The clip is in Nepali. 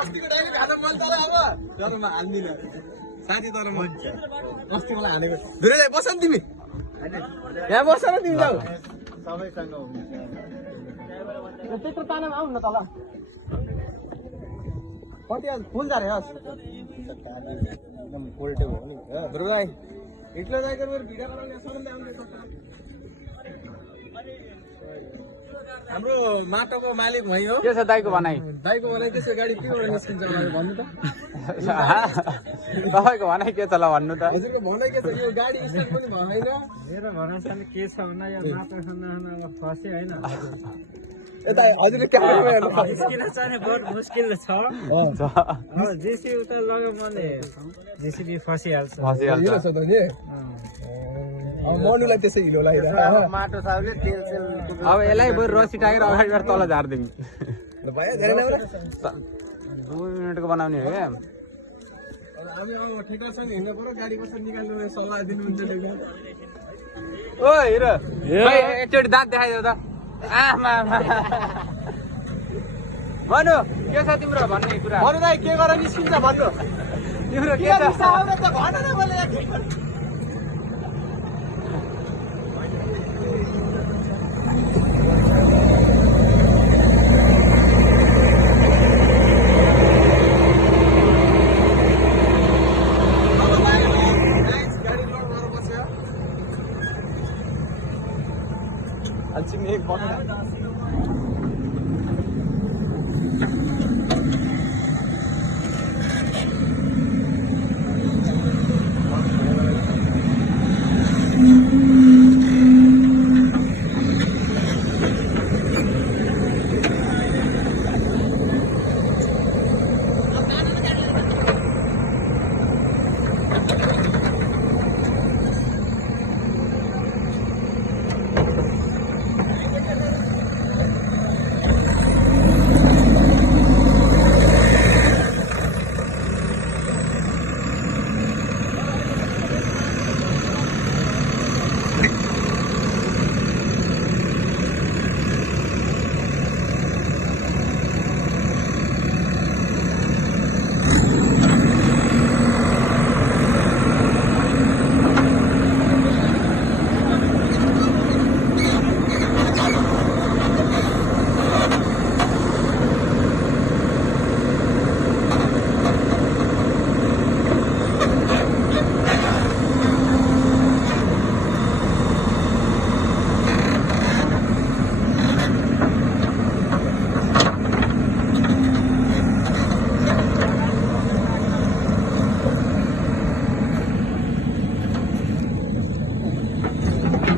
अस्तिको डाइरेक्ट हात मन्ताला अब तर म हाल्दिन साथी तर म अस्ति मलाई हालेको धेरै बस नि तिमी यहाँ बस न तिमी जाऊ सबैसँग हुन्छ त्यत्रो तानामा आउनु न तल कति आज फुल जा रे एकदम पोल्टे हो नि गुरु भाइ इटले जाकर मेरो भिडियो बनाउने सबैले आउँदै छ हाम्रो माटोको मालिक भइ हो के छ दाइको भनाइ त्यसो गाडी केबाट निस्किन्छ भन्नु त तपाईको भनाइ के छ ल भन्नु त हजुरको भनाइ के छ यो गाडी स्टार्ट पनि भएन मेरो भनाइ चाहिँ के छ भन्दा यो माटो खाना फसे हैन यता हजुरले क्यामेरामा हेर्नु निस्किन चाहिँ बहुत मुस्किल छ जेसी उता लग्यो मैले जेसीबी फसिहाल्छ हिलो छ त नि मनुलाई त्यसै हिलो लागिरहेको माटो साउले तेल सेल अब यसलाई बरु रसी टाकेर अगाडिबाट तल झार्दिउँ ल भयो धेरै नभएर 2 मिनेटको बनाउने हो क्या हामी अब ठेकासँग हिँड्नु पर्यो गाडी कसरी निकाल्नु सल्लाह दिनुहुन्छ ओ हिरो एकचोटि दाँत देखाइदेऊ त आमा भन्नु के छ तिम्रो भन्ने कुरा भन्नु दाइ के गरेर निस्किन्छ भन्नु तिम्रो के छ भन न मैले Al cine,